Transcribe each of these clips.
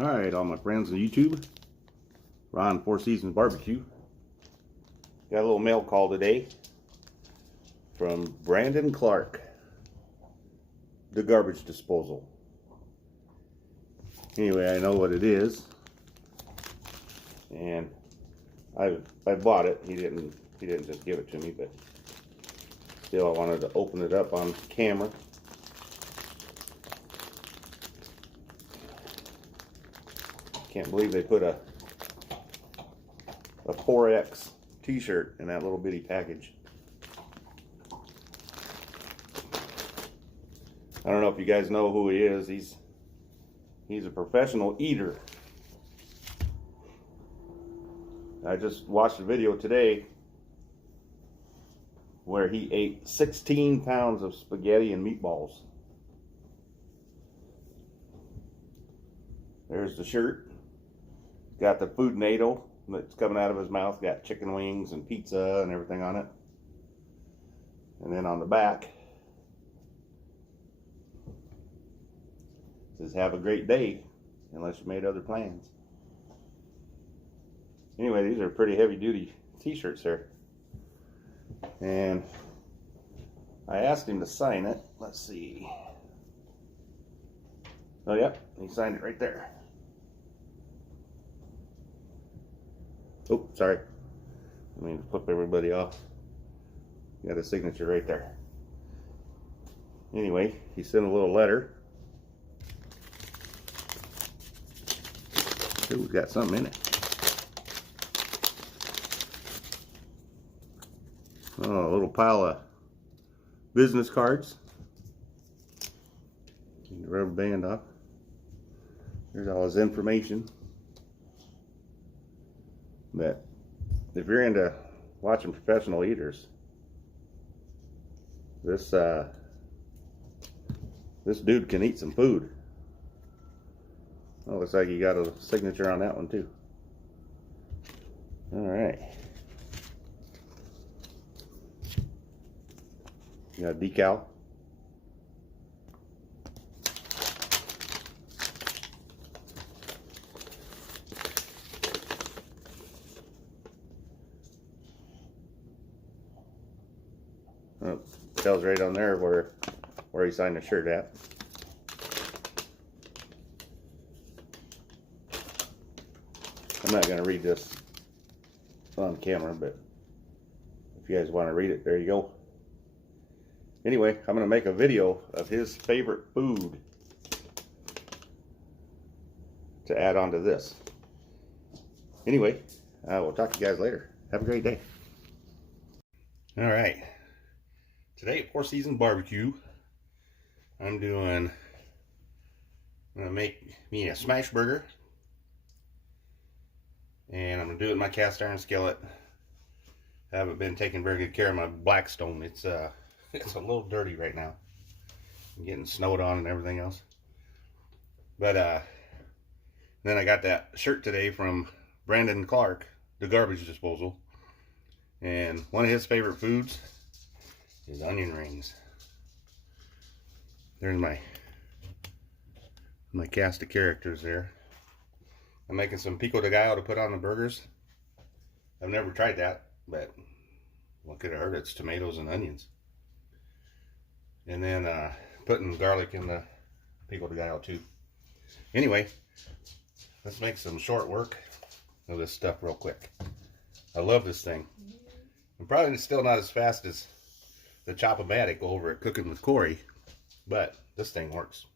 Alright, all my friends on YouTube, Ron Four Seasons Barbecue. Got a little mail call today from Brandon Clark, the garbage disposal. Anyway, I know what it is, and I bought it. He didn't just give it to me, but still I wanted to open it up on camera. Can't believe they put a 4X t-shirt in that little bitty package. I don't know if you guys know who he is. He's a professional eater. I just watched a video today where he ate 16 pounds of spaghetti and meatballs. There's the shirt. Got the food NATO that's coming out of his mouth. Got chicken wings and pizza and everything on it. And then on the back, it says, "Have a great day, unless you made other plans." Anyway, these are pretty heavy duty t-shirts here. And I asked him to sign it. Let's see. Oh, yep, he signed it right there. Oh, sorry. I mean to flip everybody off. Got a signature right there. Anyway, he sent a little letter. Ooh, we got something in it. Oh, a little pile of business cards. Get the rubber band off. There's all his information. But if you're into watching professional eaters, this dude can eat some food. Oh, looks like you got a signature on that one too. All right. You got a decal. Oh, tells right on there where he signed the shirt at. I'm not going to read this on camera, but if you guys want to read it, there you go. Anyway, I'm going to make a video of his favorite food to add on to this. Anyway, I will talk to you guys later. Have a great day. All right. Today at Four Seasons Barbecue, I'm going to make me a smash burger. And I'm going to do it in my cast iron skillet. I haven't been taking very good care of my Blackstone. It's a little dirty right now. I'm getting snowed on and everything else. But then I got that shirt today from Brandon Clark, the garbage disposal. And one of his favorite foods is onion rings. There's my cast of characters there. I'm making some Pico De Gallo to put on the burgers. I've never tried that, but what could have hurt? It's tomatoes and onions. And then putting garlic in the Pico De Gallo too. Anyway, let's make some short work of this stuff real quick. I love this thing. I'm probably still not as fast as the Chop-O-Matic over at Cooking with Corey, but this thing works.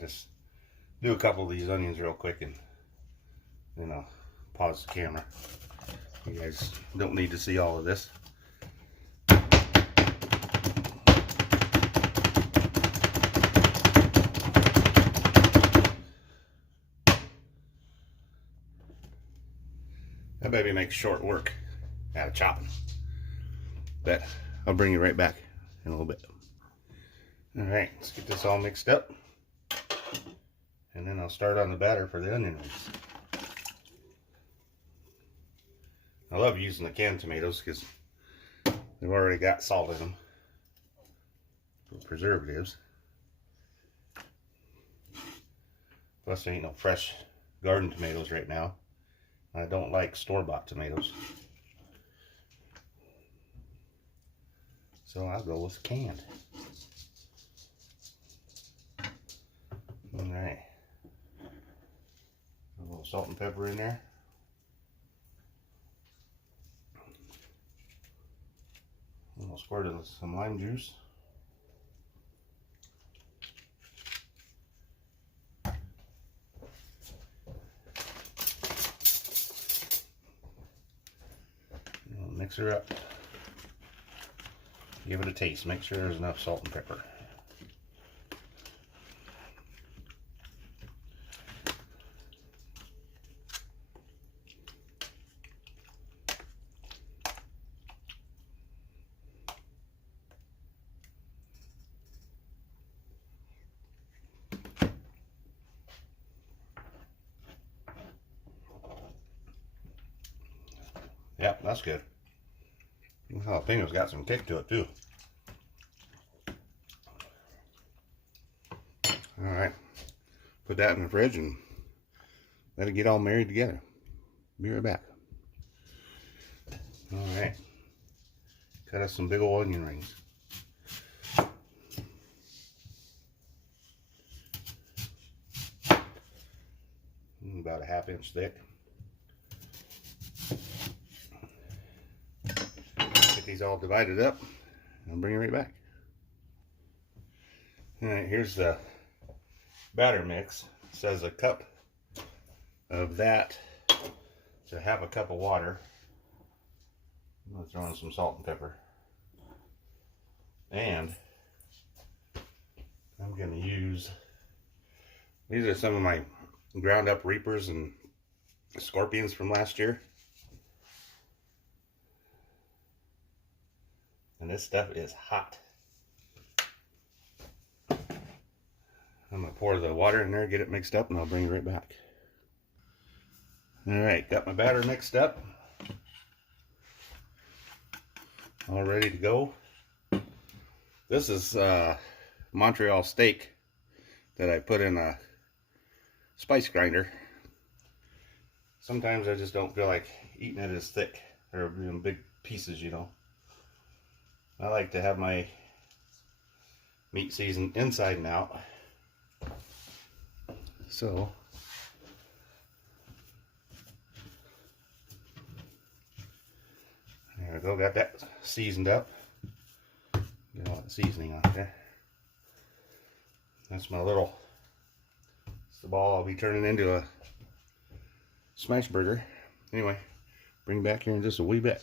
Just do a couple of these onions real quick and then I'll pause the camera. You guys don't need to see all of this. That baby makes short work. out of chopping. But I'll bring you right back in a little bit. All right, let's get this all mixed up. And then I'll start on the batter for the onion rings. I love using the canned tomatoes because they've already got salt in them for preservatives. Plus there ain't no fresh garden tomatoes right now. I don't like store-bought tomatoes. So I'll go with canned. Alright. A little salt and pepper in there. A little squirt of some lime juice. Mix her up. Give it a taste. Make sure there's enough salt and pepper. Yep, that's good. The jalapeno's got some kick to it too. Alright, put that in the fridge and let it get all married together. Be right back. Alright, cut us some big old onion rings. About a 1/2 inch thick. Get these all divided up and I'll bring it right back. Alright, here's the batter mix. It says a cup of that to 1/2 cup of water. I'm going to throw in some salt and pepper. And I'm going to use, these are some of my ground up reapers and scorpions from last year. And this stuff is hot. I'm going to pour the water in there, get it mixed up, and I'll bring it right back. Alright, got my batter mixed up. All ready to go. This is Montreal steak that I put in a spice grinder. Sometimes I just don't feel like eating it as thick or in big pieces, you know. I like to have my meat seasoned inside and out. So there we go, got that seasoned up. Get all that seasoning on there. That's my little, it's the ball I'll be turning into a smash burger. Anyway, bring back here in just a wee bit.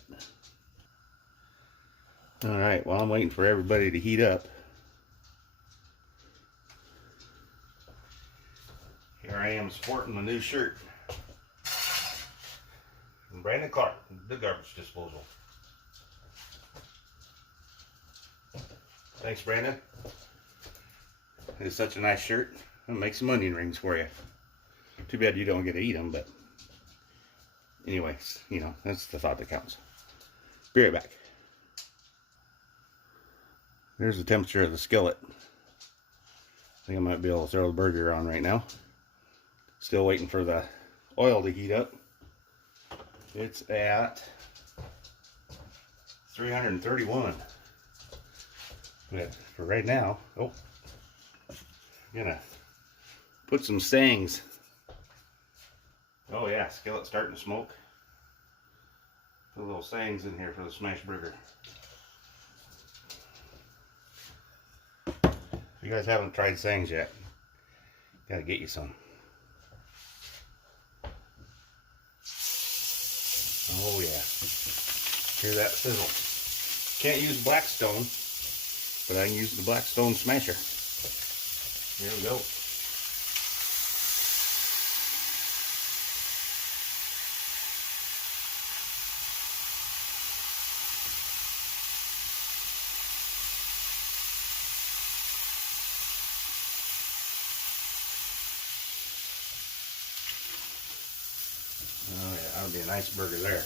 Alright, while I'm waiting for everybody to heat up, here I am sporting my new shirt from Brandon Clark, the garbage disposal. Thanks, Brandon. It's such a nice shirt. I'll make some onion rings for you. Too bad you don't get to eat them, but anyways, you know, that's the thought that counts. Be right back. There's the temperature of the skillet. I think I might be able to throw the burger on right now. Still waiting for the oil to heat up. It's at 331. But for right now, I'm gonna put some sayings. Oh yeah, skillet starting to smoke. Put a little sayings in here for the smash burger. If you guys haven't tried sayings yet, gotta get you some. Oh yeah. Hear that sizzle. Can't use Blackstone, but I can use the Blackstone smasher. Here we go. That would be a nice burger there.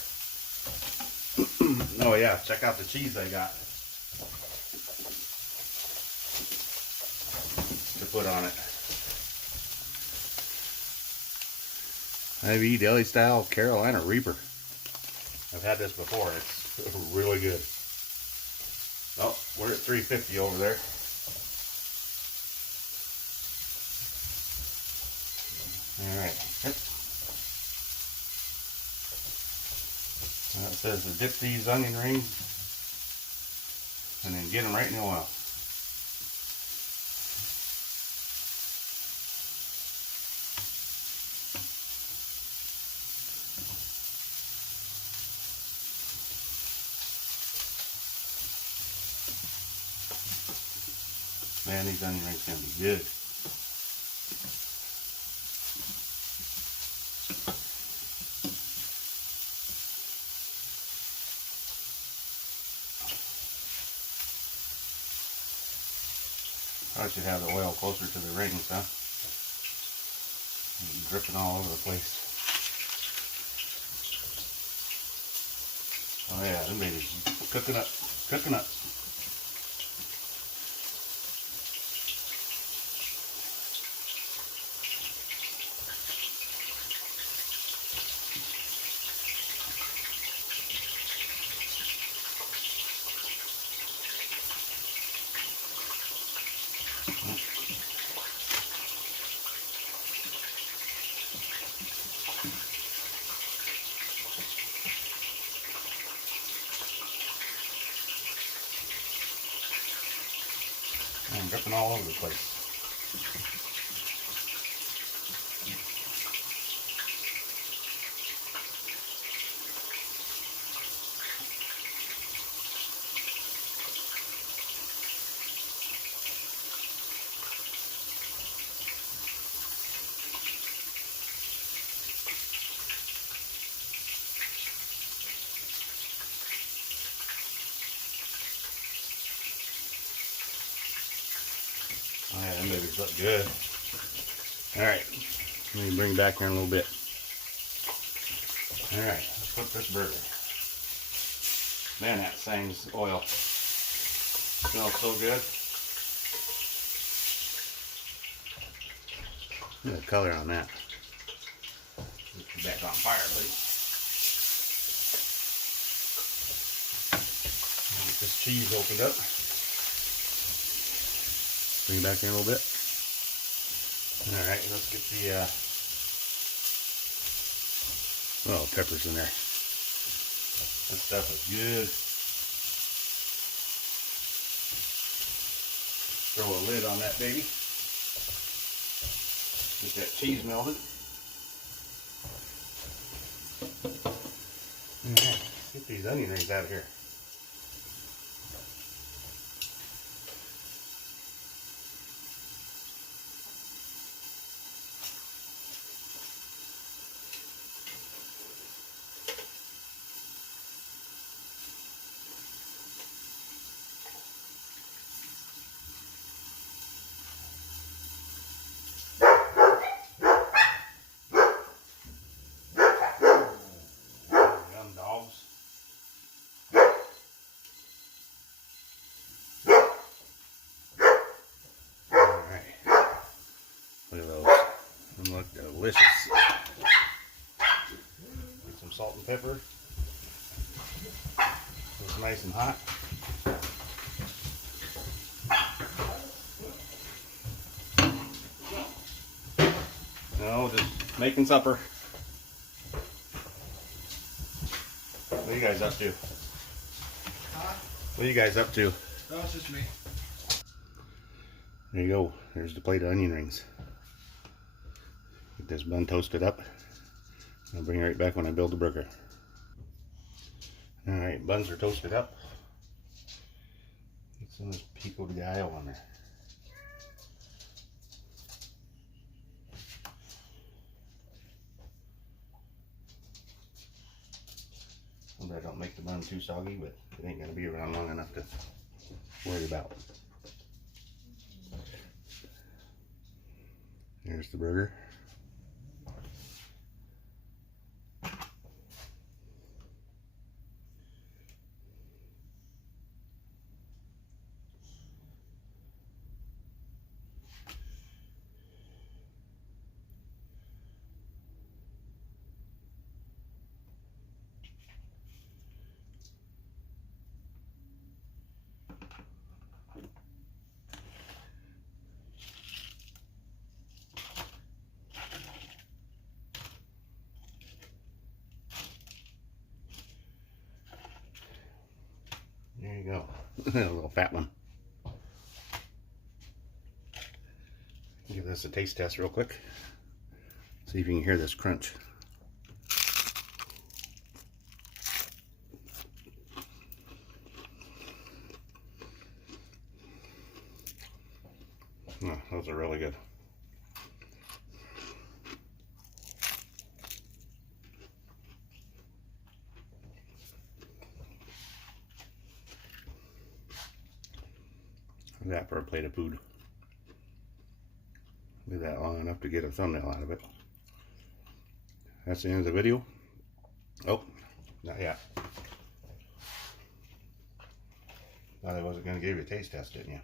Oh yeah, check out the cheese I got to put on it. IV Deli Style Carolina Reaper. I've had this before. It's really good. Oh, we're at 350 over there. All right. Now it says to dip these onion rings and then get them right in the oil. Man, these onion rings are going to be good. I should have the oil closer to the rings, huh? Dripping all over the place. Oh yeah, them babies cooking up, cooking up. I'm dripping all over the place. Oh yeah, them babies look good. Alright, let me bring it back here in a little bit. Alright, let's cook this burger. Man, that thing's oil. Smells so good. Look at the color on that. Get you back on fire, buddy. Get this cheese opened up. Bring it back in a little bit. Alright, let's get the oh, peppers in there. This stuff is good. Throw a lid on that baby. Get that cheese melted. Alright, get these onion rings out of here. Look at those. They look delicious. Get some salt and pepper. It's nice and hot. No, just making supper. What are you guys up to? Huh? What are you guys up to? No, it's just me. There you go. There's the plate of onion rings. Get this bun toasted up. I'll bring it right back when I build the burger. Alright, buns are toasted up. Get some of this Pico De Gallo on there. Hopefully I don't make the bun too soggy, but it ain't gonna be around long enough to worry about. Here's the burger. you go. A little fat one. Give this a taste test real quick. See if you can hear this crunch. Oh, those are really good. That for a plate of food. Leave that long enough to get a thumbnail out of it. That's the end of the video. Oh, not yet. Thought I wasn't going to give you a taste test, didn't you?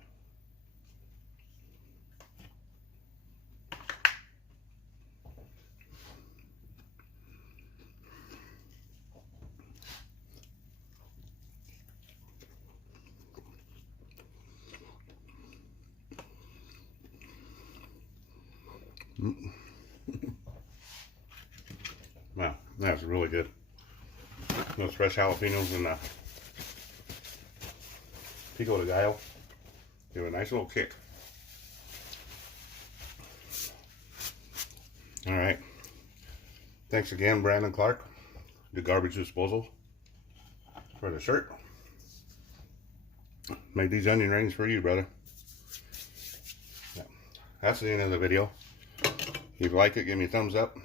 Wow, that's really good. Those fresh jalapenos and the Pico De Gallo give a nice little kick. All right. Thanks again, Brandon Clark, the garbage disposal, for the shirt. Made these onion rings for you, brother. Yeah. That's the end of the video. If you like it, give me a thumbs up,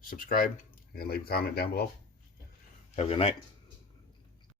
subscribe, and leave a comment down below. Have a good night.